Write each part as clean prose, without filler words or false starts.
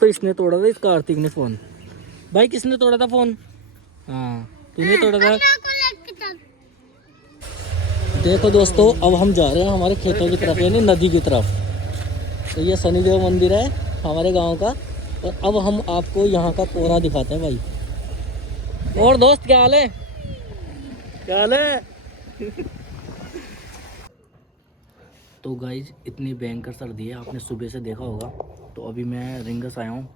तो इसने तोड़ा था, इस कार्तिक ने फोन। भाई किसने तोड़ा था फोन? हाँ तूने तोड़ा था। देखो दोस्तों, अब हम जा रहे हैं हमारे खेतों की तरफ, यानी नदी की तरफ। तो ये शनिदेव मंदिर है हमारे गांव का, और अब हम आपको यहाँ का कोहरा दिखाते हैं भाई। और दोस्त क्या हाल है? क्या हाल है? तो गाइज इतनी भयंकर सर्दी है, आपने सुबह से देखा होगा। तो अभी मैं रिंगस आया हूँ।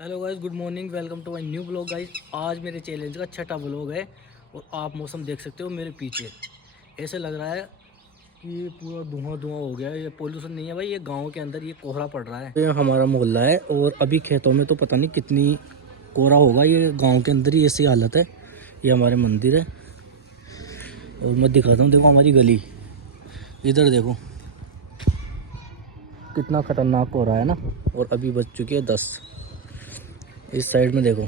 Hello guys, good morning, welcome to my new blog guys. आज मेरे चैलेंज का छठा ब्लॉग है और आप मौसम देख सकते हो मेरे पीछे। ऐसे लग रहा है कि पूरा धुआं धुआं हो गया है। ये पोल्यूशन नहीं है भाई, ये गांव के अंदर ये कोहरा पड़ रहा है। ये हमारा मोहल्ला है और अभी खेतों में तो पता नहीं कितनी कोहरा होगा। ये गांव के अंदर ही ऐसी हालत है। ये हमारे मंदिर है और मैं दिखाता हूँ, देखो हमारी गली, इधर देखो कितना खतरनाक कोहरा है ना। और अभी बज चुकी है 10। इस साइड में देखो।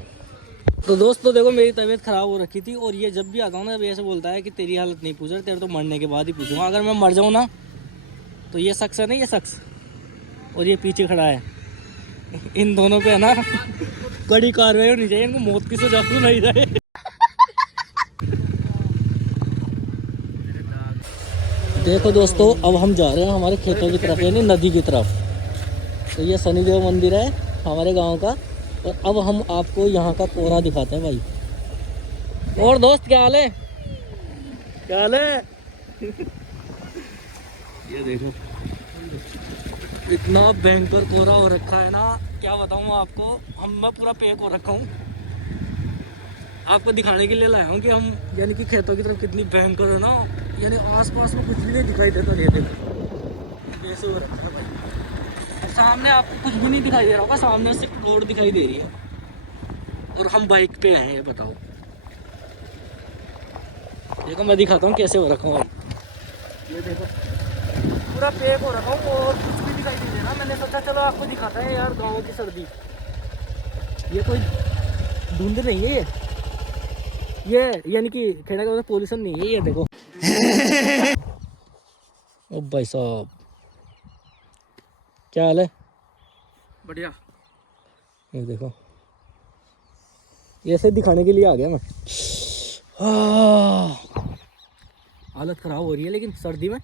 तो दोस्तों देखो, मेरी तबीयत ख़राब हो रखी थी और ये जब भी आता हूँ ना, ऐसे बोलता है कि तेरी हालत नहीं पूछ रहा, तेरे तो मरने के बाद ही पूछूंगा। अगर मैं मर जाऊँ ना, तो ये शख्स है ना, ये शख्स और ये पीछे खड़ा है, इन दोनों पे है ना कड़ी कार्रवाई होनी चाहिए। इनको मौत की सजा सुनाई जाए। देखो दोस्तों, अब हम जा रहे हैं हमारे खेतों की तरफ, यानी नदी की तरफ। तो ये शनिदेव मंदिर है हमारे गांव का, और अब हम आपको यहाँ का कोहरा दिखाते हैं भाई। और दोस्त क्या हाल है? क्या हाल है? ये देखो इतना भयंकर कोहरा हो रखा है ना, क्या बताऊँ आपको। मैं पूरा पैक हो रखा हूँ, आपको दिखाने के लिए लाया हूँ कि हम यानी कि खेतों की तरफ कितनी भयंकर है ना। यानी आसपास में कुछ भी नहीं दिखाई देता। ये देखो कैसे हो रखा है भाई। सामने आपको कुछ भी नहीं दिखाई दे रहा होगा, सामने सिर्फ रोड दिखाई दे रही है और हम बाइक पे आए हैं। ये बताओ, देखो मैं दिखाता हूँ कैसे हो रखा हूँ भाई। ये देखो पूरा पैक हो रखा हूँ और कुछ भी दिखाई नहीं दे रहा। मैंने सोचा चलो आपको दिखाता है यार गाँव की सर्दी। ये कोई धुंध नहीं है, ये यानी कि खेड़ा का पोल्यूशन नहीं है। ये देखो ओ भाई साहब, क्या हाल है? बढ़िया। ये देखो, ऐसे दिखाने के लिए आ गया मैं। हालत ख़राब हो रही है लेकिन सर्दी में।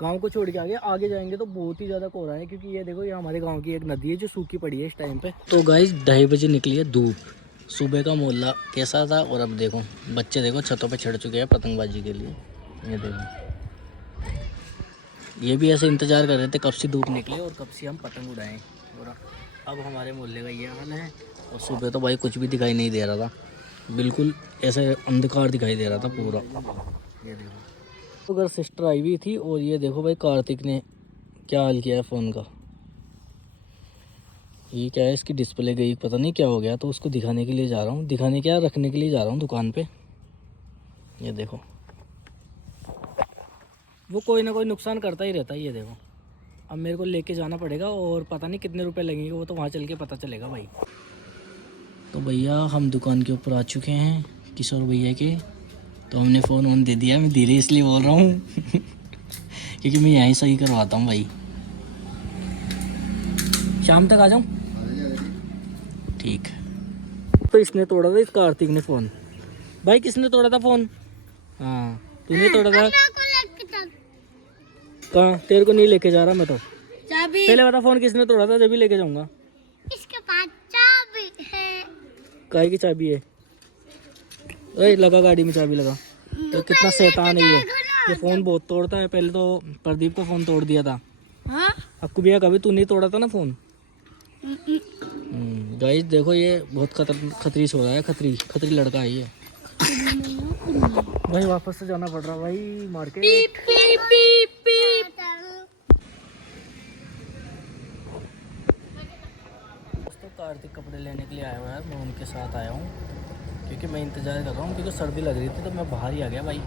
गांव को छोड़ के आगे जाएंगे तो बहुत ही ज़्यादा कोहरा है, क्योंकि ये देखो ये हमारे गांव की एक नदी है जो सूखी पड़ी है इस टाइम पे। तो गाइस 2:30 बजे निकली है धूप। सुबह का मोहल्ला कैसा था और अब देखो बच्चे देखो छतों पे चढ़ चुके हैं पतंगबाजी के लिए। ये देखो, ये भी ऐसे इंतज़ार कर रहे थे कब से धूप निकले और कब से हम पतंग उड़ाएं। और अब हमारे मोहल्ले का ये हाल है। और सुबह तो भाई कुछ भी दिखाई नहीं दे रहा था, बिल्कुल ऐसे अंधकार दिखाई दे रहा था पूरा। ये देखो, तो अगर सिस्टर आई हुई थी और ये देखो भाई कार्तिक ने क्या हाल किया है फ़ोन का। ये क्या है, इसकी डिस्प्ले गई, पता नहीं क्या हो गया। तो उसको दिखाने के लिए जा रहा हूँ, दिखाने क्या रखने के लिए जा रहा हूँ दुकान पे। ये देखो, वो कोई ना कोई नुकसान करता ही रहता है। ये देखो, अब मेरे को लेके जाना पड़ेगा और पता नहीं कितने रुपए लगेंगे, वो तो वहाँ चल के पता चलेगा भाई। तो भैया हम दुकान के ऊपर आ चुके हैं किशोर भैया के। तो हमने फ़ोन ऑन दे दिया। मैं धीरे इसलिए बोल रहा हूँ क्योंकि मैं यहीं सही करवाता हूँ भाई। शाम तक आ जाऊँ? ठीक। तो इसने तोड़ा था, इस कार्तिक ने फ़ोन। भाई किसने तोड़ा था फ़ोन? हाँ तूने तोड़ा था। कहाँ? तेरे को नहीं लेके जा रहा मैं तो। चाबी पहले बता, फ़ोन किसने तोड़ा था, जब भी लेके जाऊँगा। इसके पास चाबी है। काहे की चाबी है? अरे लगा गाड़ी में चाबी लगा। तो कितना शैतान है ये फ़ोन बहुत तोड़ता है। पहले तो प्रदीप का फ़ोन तोड़ दिया था। हाँ? आपको भैया कभी तू नहीं तोड़ा था ना फ़ोन। गाइस देखो, ये बहुत खतरी हो रहा है। खतरी लड़का है ये भाई। वापस से जाना पड़ रहा भाई मार्केट। दोस्तों कार्तिक कपड़े लेने के लिए आया हुआ है, मैं उनके साथ आया हूँ क्योंकि मैं इंतज़ार कर रहा हूँ, क्योंकि सर्दी लग रही थी तो मैं बाहर ही आ गया भाई।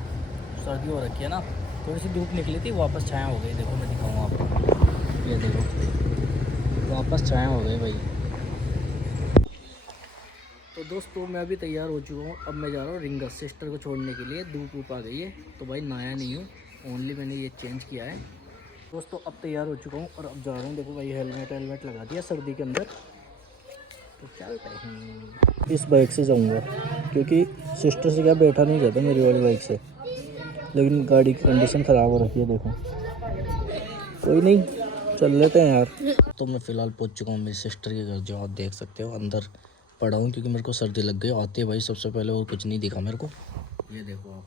सर्दी हो रखी है ना, थोड़ी सी धूप निकली थी, वापस छाया हो गई। देखो मैं दिखाऊँगा आपको, ये देखो वापस छाया हो गई भाई। तो दोस्तों मैं अभी तैयार हो चुका हूँ। अब मैं जा रहा हूँ रिंगस सिस्टर को छोड़ने के लिए। धूप ऊप आ गई है तो भाई नहाया नहीं हूँ, ओनली मैंने ये चेंज किया है। दोस्तों अब तैयार हो चुका हूँ और अब जा रहा हूँ। देखो भाई हेलमेट लगा दिया सर्दी के अंदर। तो चलते हैं। इस बाइक से जाऊंगा क्योंकि सिस्टर से क्या बैठा नहीं जाता मेरी वाली बाइक से, लेकिन गाड़ी की कंडीशन ख़राब हो रखी है देखो। कोई नहीं, चल लेते हैं यार। तो मैं फ़िलहाल पहुंच चुका हूँ मेरी सिस्टर के घर, जो आप देख सकते हो अंदर पड़ा हूँ क्योंकि मेरे को सर्दी लग गई। आते भाई सबसे पहले और कुछ नहीं दिखा मेरे को, ये देखो आप।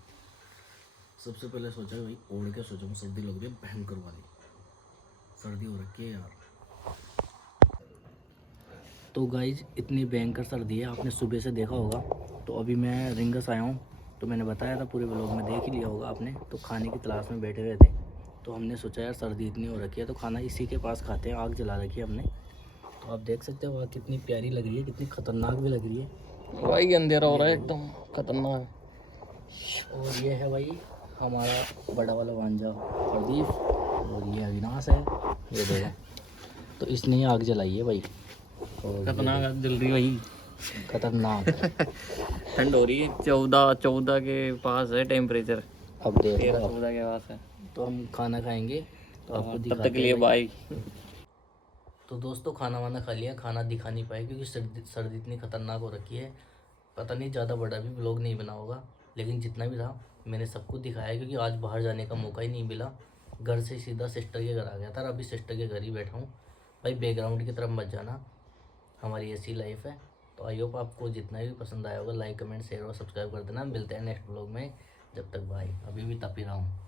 सबसे पहले सोचा भाई ओढ़ के सोचा, सर्दी लग रही है भयंकर वाली, सर्दी हो रखी है यार। तो गाइज इतनी भयंकर सर्दी है, आपने सुबह से देखा होगा। तो अभी मैं रिंगस आया हूँ, तो मैंने बताया था पूरे व्लॉग में, देख ही लिया होगा आपने। तो खाने की तलाश में बैठे हुए थे, तो हमने सोचा यार सर्दी इतनी हो रखी है तो खाना इसी के पास खाते हैं। आग जला रखी है हमने, तो आप देख सकते हो आग कितनी प्यारी लग रही है, कितनी खतरनाक भी लग रही है भाई अंधेरा हो रहा है एकदम खतरनाक। और ये है भाई हमारा बड़ा वाला भांजा प्रदीप, और ये अविनाश है, ये देखो। तो इसने ही आग जलाई है भाई, और खतरनाक आग जल रही है भाई। खतरनाक। ठंड हो रही है, 14 के पास है टेम्परेचर, अब देखो 13-14 के पास है। तो हम खाना खाएंगे, तो आपको तब दिखाते तक के लिए हैं भाई। बाय। तो दोस्तों खाना वाना खा लिया, खाना दिखा नहीं पाए क्योंकि सर्दी इतनी खतरनाक हो रखी है। पता नहीं ज़्यादा बड़ा भी व्लॉग नहीं बना होगा, लेकिन जितना भी था मैंने सब कुछ दिखाया क्योंकि आज बाहर जाने का मौका ही नहीं मिला। घर से सीधा सिस्टर के घर आ गया था, अभी सिस्टर के घर ही बैठा हूँ। भाई बैकग्राउंड की तरफ मत जाना, हमारी ऐसी लाइफ है। तो आई होप आपको जितना भी पसंद आया होगा, लाइक कमेंट शेयर और सब्सक्राइब कर देना। मिलते हैं नेक्स्ट व्लॉग में, जब तक भाई अभी भी तप ही रहा हूँ।